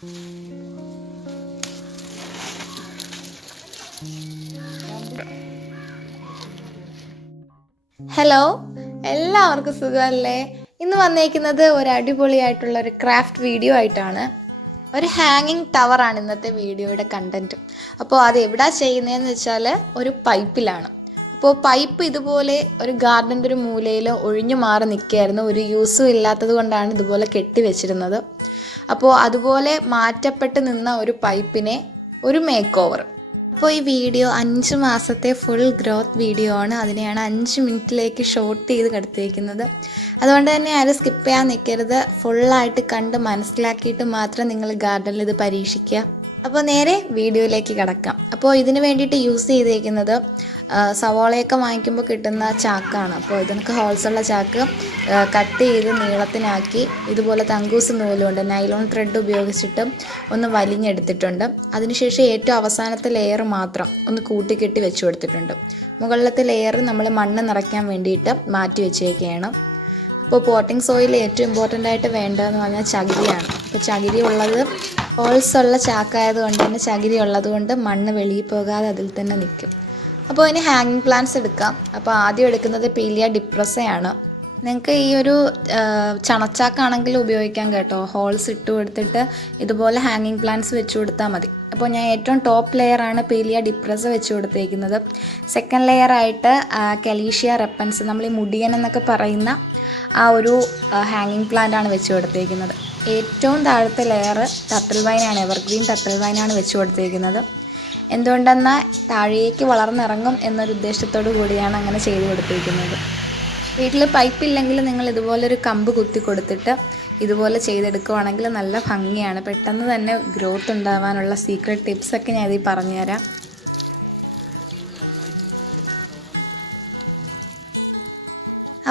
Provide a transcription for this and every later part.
Hello, എല്ലാവർക്കും സുഖമല്ലേ? ഇന്ന് വന്നേക്കുന്നത് ഒരു അടിപൊളിയായിട്ടുള്ള ഒരു ക്രാഫ്റ്റ് വീഡിയോ ആയിട്ടാണ്. ഒരു ഹാങ്ങിങ് ടവറാണ് ഇന്നത്തെ വീഡിയോയുടെ കണ്ടൻറ്റ്. അപ്പോൾ അത് എവിടാ ചെയ്യുന്നതെന്ന് വെച്ചാൽ ഒരു പൈപ്പിലാണ്. അപ്പോൾ പൈപ്പ് ഇതുപോലെ ഒരു ഗാർഡൻ്റെ ഒരു മൂലയിൽ ഒഴിഞ്ഞു മാറി നിൽക്കുകയായിരുന്നു. ഒരു യൂസും ഇല്ലാത്തത് കൊണ്ടാണ് ഇതുപോലെ കെട്ടി വെച്ചിരുന്നത്. അപ്പോൾ അതുപോലെ മാറ്റപ്പെട്ട് നിന്ന ഒരു പൈപ്പിനെ ഒരു മേക്ക് ഓവർ. അപ്പോൾ ഈ വീഡിയോ 5 മാസത്തെ ഫുൾ ഗ്രോത്ത് വീഡിയോ ആണ്. അതിനെയാണ് 5 മിനിറ്റിലേക്ക് ഷോർട്ട് ചെയ്ത് കിടത്തിയിരിക്കുന്നത്. അതുകൊണ്ട് തന്നെ ആരും സ്കിപ്പ് ചെയ്യാൻ നിൽക്കരുത്. ഫുള്ളായിട്ട് കണ്ട് മനസ്സിലാക്കിയിട്ട് മാത്രം നിങ്ങൾ ഗാർഡനിൽ ഇത് പരീക്ഷിക്കുക. അപ്പോൾ നേരെ വീഡിയോയിലേക്ക് കിടക്കാം. അപ്പോൾ ഇതിന് വേണ്ടിയിട്ട് യൂസ് ചെയ്തേക്കുന്നത് സവോളയൊക്കെ വാങ്ങിക്കുമ്പോൾ കിട്ടുന്ന ചാക്കാണ്. അപ്പോൾ ഇതിനൊക്കെ ഹോൾസുള്ള ചാക്ക് കട്ട് ചെയ്ത് നീളത്തിനാക്കി ഇതുപോലെ തങ്കൂസ് നൂലുകൊണ്ട് നൈലോൺ ത്രെഡ് ഉപയോഗിച്ചിട്ട് ഒന്ന് വലിഞ്ഞെടുത്തിട്ടുണ്ട്. അതിനുശേഷം ഏറ്റവും അവസാനത്തെ ലെയർ മാത്രം ഒന്ന് കൂട്ടിക്കെട്ടി വെച്ച് കൊടുത്തിട്ടുണ്ട്. മുകളിലത്തെ ലെയർ നമ്മൾ മണ്ണ് നിറയ്ക്കാൻ വേണ്ടിയിട്ട് മാറ്റി വെച്ചേക്കുകയാണ്. അപ്പോൾ പോട്ടിംഗ് സോയിൽ ഏറ്റവും ഇമ്പോർട്ടൻ്റ് ആയിട്ട് വേണ്ടതെന്ന് പറഞ്ഞാൽ ചകിരിയാണ്. അപ്പോൾ ചകിരി ഉള്ളത് ഹോൾസുള്ള ചാക്കായതുകൊണ്ട് തന്നെ ചകിരി ഉള്ളതുകൊണ്ട് മണ്ണ് വെളിയിൽ പോകാതെ അതിൽ തന്നെ നിൽക്കും. അപ്പോൾ ഇനി ഹാങ്ങിങ് പ്ലാന്റ്സ് എടുക്കാം. അപ്പോൾ ആദ്യം എടുക്കുന്നത് പീലിയ ഡിപ്രസയാണ്. നിങ്ങൾക്ക് ഈ ഒരു ചണച്ചാക്കാണെങ്കിൽ ഉപയോഗിക്കാം കേട്ടോ. ഹോൾസ് ഇട്ട് കൊടുത്തിട്ട് ഇതുപോലെ ഹാങ്ങിങ് പ്ലാന്റ്സ് വെച്ച് കൊടുത്താൽ മതി. അപ്പോൾ ഞാൻ ഏറ്റവും ടോപ്പ് ലെയറാണ് പീലിയ ഡിപ്രസ വെച്ച് കൊടുത്തേക്കുന്നത്. സെക്കൻഡ് ലെയറായിട്ട് കലീഷ്യ റെപ്പൻസ്, നമ്മൾ ഈ മുടിയൻ എന്നൊക്കെ പറയുന്ന ആ ഒരു ഹാങ്ങിങ് പ്ലാന്റാണ് വെച്ച് കൊടുത്തേക്കുന്നത്. ഏറ്റവും താഴത്തെ ലെയർ ടർട്ടിൽ വൈനാണ്, എവർഗ്രീൻ ടർട്ടിൽ വൈനാണ് വെച്ച് കൊടുത്തേക്കുന്നത്. എന്തുകൊണ്ടെന്നാൽ താഴേക്ക് വളർന്നിറങ്ങും എന്നൊരു ഉദ്ദേശത്തോടു കൂടിയാണ് അങ്ങനെ ചെയ്ത് കൊടുത്തിരിക്കുന്നത്. വീട്ടിൽ പൈപ്പില്ലെങ്കിൽ നിങ്ങൾ ഇതുപോലൊരു കമ്പ് കുത്തി കൊടുത്തിട്ട് ഇതുപോലെ ചെയ്തെടുക്കുവാണെങ്കിൽ നല്ല ഭംഗിയാണ്. പെട്ടെന്ന് തന്നെ ഗ്രോത്ത് ഉണ്ടാവാനുള്ള സീക്രട്ട് ടിപ്സൊക്കെ ഞാൻ ഇതിൽ പറഞ്ഞുതരാം.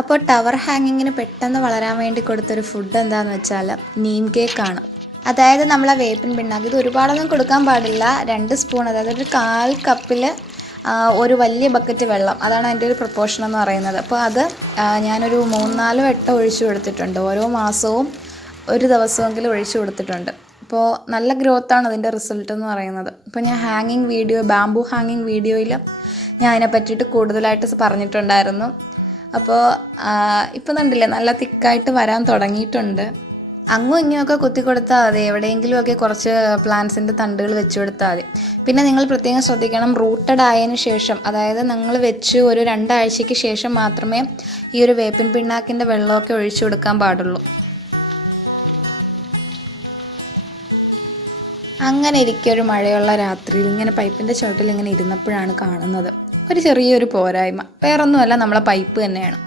അപ്പോൾ ടവർ ഹാങ്ങിങ്ങിന് പെട്ടെന്ന് വളരാൻ വേണ്ടി കൊടുത്തൊരു ഫുഡ് എന്താണെന്ന് വെച്ചാൽ നീം കേക്കാണ്. അതായത് നമ്മളെ വേപ്പിൻ പിണ്ണാക്ക്. ഇത് ഒരുപാടൊന്നും കൊടുക്കാൻ പാടില്ല. 2 സ്പൂൺ, അതായത് ഒരു 1/4 കപ്പിൽ ഒരു വലിയ ബക്കറ്റ് വെള്ളം, അതാണ് അതിൻ്റെ ഒരു പ്രൊപ്പോർഷൻ എന്ന് പറയുന്നത്. അപ്പോൾ അത് ഞാനൊരു 3-4 വട്ടം ഒഴിച്ചു കൊടുത്തിട്ടുണ്ട്. ഓരോ മാസവും ഒരു ദിവസമെങ്കിലും ഒഴിച്ചു കൊടുത്തിട്ടുണ്ട്. അപ്പോൾ നല്ല ഗ്രോത്താണ് അതിൻ്റെ റിസൾട്ട് എന്ന് പറയുന്നത്. ഇപ്പോൾ ഞാൻ ഹാങ്ങിങ് വീഡിയോ, ബാംബു ഹാങ്ങിങ് വീഡിയോയിൽ ഞാൻ അതിനെ പറ്റിയിട്ട് കൂടുതലായിട്ട് പറഞ്ഞിട്ടുണ്ടായിരുന്നു. അപ്പോൾ ഇപ്പം കണ്ടില്ലേ, നല്ല തിക്കായിട്ട് വരാൻ തുടങ്ങിയിട്ടുണ്ട്. അങ്ങും ഇങ്ങുമൊക്കെ കുത്തി കൊടുത്താൽ മതി. എവിടെയെങ്കിലുമൊക്കെ കുറച്ച് പ്ലാന്റ്സിൻ്റെ തണ്ടുകൾ വെച്ച് കൊടുത്താൽ മതി. പിന്നെ നിങ്ങൾ പ്രത്യേകം ശ്രദ്ധിക്കണം, റൂട്ടഡ് ആയതിനു ശേഷം, അതായത് നിങ്ങൾ വെച്ച് ഒരു 2 ആഴ്ചയ്ക്ക് ശേഷം മാത്രമേ ഈ ഒരു വേപ്പിൻ പിണ്ണാക്കിൻ്റെ വെള്ളമൊക്കെ ഒഴിച്ചു കൊടുക്കാൻ പാടുള്ളൂ. അങ്ങനെ ഇരിക്കെ ഒരു മഴയുള്ള രാത്രിയിൽ ഇങ്ങനെ പൈപ്പിൻ്റെ ചുവട്ടിൽ ഇങ്ങനെ ഇരുന്നപ്പോഴാണ് കാണുന്നത് ഒരു ചെറിയൊരു പോരായ്മ. വേറൊന്നുമല്ല, നമ്മളെ പൈപ്പ് തന്നെയാണ്.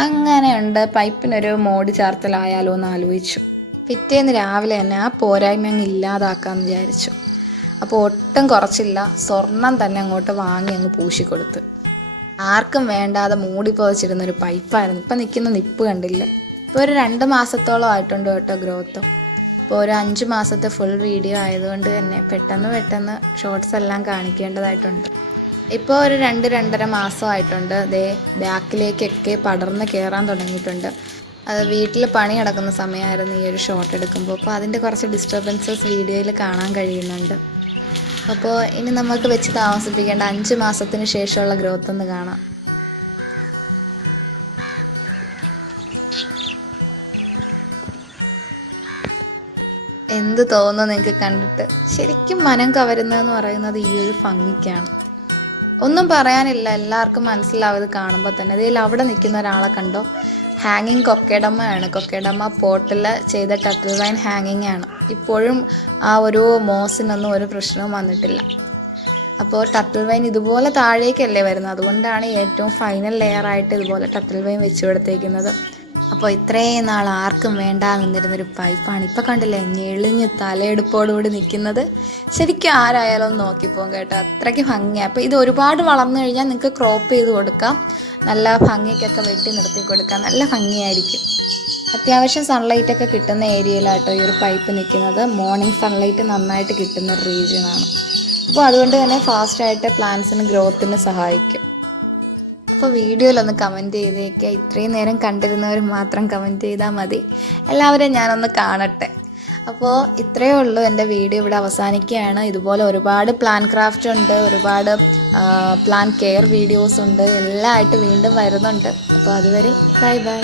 അങ്ങനെയുണ്ട്, പൈപ്പിനൊരു മോടി ചാർത്തലായാലോ എന്ന് ആലോചിച്ചു. പിറ്റേന്ന് രാവിലെ തന്നെ ആ പോരായ്മ അങ്ങ് ഇല്ലാതാക്കാമെന്ന് വിചാരിച്ചു. അപ്പോൾ ഒട്ടും കുറച്ചില്ല, സ്വർണം തന്നെ അങ്ങോട്ട് വാങ്ങി അങ്ങ് പൂശിക്കൊടുത്ത്. ആർക്കും വേണ്ടാതെ മൂടി പുതച്ചിരുന്നൊരു പൈപ്പായിരുന്നു. ഇപ്പം നിൽക്കുന്ന നിപ്പ് കണ്ടില്ലേ. ഇപ്പോൾ ഒരു 2 മാസത്തോളം ആയിട്ടുണ്ട് കേട്ടോ ഗ്രോത്ത്. ഇപ്പോൾ ഒരു 5 മാസത്തെ ഫുൾ വീഡിയോ ആയതുകൊണ്ട് തന്നെ പെട്ടെന്ന് ഷോർട്സ് എല്ലാം കാണിക്കേണ്ടതായിട്ടുണ്ട്. ഇപ്പോൾ ഒരു 2-2.5 മാസമായിട്ടുണ്ട്. ദേ ബാക്കിലേക്കൊക്കെ പടർന്ന് കയറാൻ തുടങ്ങിയിട്ടുണ്ട്. അത് വീട്ടിൽ പണി നടക്കുന്ന സമയമായിരുന്നു ഈ ഒരു ഷോട്ട് എടുക്കുമ്പോൾ. അപ്പോൾ അതിൻ്റെ കുറച്ച് ഡിസ്റ്റർബൻസസ് വീഡിയോയിൽ കാണാൻ കഴിയുന്നുണ്ട്. അപ്പോൾ ഇനി നമുക്ക് വെച്ച് താമസിപ്പിക്കേണ്ട 5 മാസത്തിന് ശേഷമുള്ള ഗ്രോത്ത് ഒന്ന് കാണാം. എന്ത് തോന്നുന്നു നിങ്ങൾക്ക് കണ്ടിട്ട്? ശരിക്കും മനം കവരുന്നതെന്ന് പറയുന്നത് ഈ ഒരു ഭംഗിക്കാണ്. ഒന്നും പറയാനില്ല, എല്ലാവർക്കും മനസ്സിലാവും ഇത് കാണുമ്പോൾ തന്നെ. ഇതിൽ അവിടെ നിൽക്കുന്ന ഒരാളെ കണ്ടോ? ഹാങ്ങിങ് കൊക്കേഡമ്മയാണ്. കൊക്കേഡമ്മ പോട്ടിൽ ചെയ്ത ടർട്ടിൽ വൈൻ ഹാങ്ങിങ് ആണ്. ഇപ്പോഴും ആ ഒരു മോസിനൊന്നും ഒരു പ്രശ്നവും വന്നിട്ടില്ല. അപ്പോൾ ടർട്ടിൽ വൈൻ ഇതുപോലെ താഴേക്കല്ലേ വരുന്നത്, അതുകൊണ്ടാണ് ഏറ്റവും ഫൈനൽ ലെയറായിട്ട് ഇതുപോലെ ടർട്ടിൽ വൈൻ വെച്ച് കൊടുത്തേക്കുന്നത്. അപ്പോൾ ഇത്രയും നാൾ ആർക്കും വേണ്ടാ നിന്നിരുന്നൊരു പൈപ്പാണ് ഇപ്പോൾ കണ്ടില്ലേ ഞെളിഞ്ഞ് തലയെടുപ്പോടുകൂടി നിൽക്കുന്നത്. ശരിക്കും ആരായാലും ഒന്ന് നോക്കിപ്പോകും കേട്ടോ, അത്രയ്ക്ക് ഭംഗിയാണ്. അപ്പോൾ ഇത് ഒരുപാട് വളർന്നു കഴിഞ്ഞാൽ നിങ്ങൾക്ക് ക്രോപ്പ് ചെയ്ത് കൊടുക്കാം, നല്ല ഭംഗിക്കൊക്കെ വെട്ടി നിർത്തി കൊടുക്കാം, നല്ല ഭംഗിയായിരിക്കും. അത്യാവശ്യം സൺലൈറ്റൊക്കെ കിട്ടുന്ന ഏരിയയിലാട്ടോ ഈ ഒരു പൈപ്പ് നിൽക്കുന്നത്. മോർണിംഗ് സൺലൈറ്റ് നന്നായിട്ട് കിട്ടുന്ന ഒരു റീജിയനാണ്. അപ്പോൾ അതുകൊണ്ട് തന്നെ ഫാസ്റ്റായിട്ട് പ്ലാന്റ്സിന് ഗ്രോത്തിന് സഹായിക്കും. അപ്പോൾ വീഡിയോയിലൊന്ന് കമൻറ്റ് ചെയ്തേക്കുക. ഇത്രയും നേരം കണ്ടിരുന്നവർ മാത്രം കമൻറ്റ് ചെയ്താൽ മതി. എല്ലാവരും ഞാനൊന്ന് കാണട്ടെ. അപ്പോൾ ഇത്രയേ ഉള്ളൂ, എൻ്റെ വീഡിയോ ഇവിടെ അവസാനിക്കുകയാണ്. ഇതുപോലെ ഒരുപാട് പ്ലാൻ ക്രാഫ്റ്റ് ഉണ്ട്, ഒരുപാട് പ്ലാൻ കെയർ വീഡിയോസ് ഉണ്ട്, എല്ലാം ആയിട്ട് വീണ്ടും വരുന്നുണ്ട്. അപ്പോൾ അതുവരെ ബൈ ബൈ.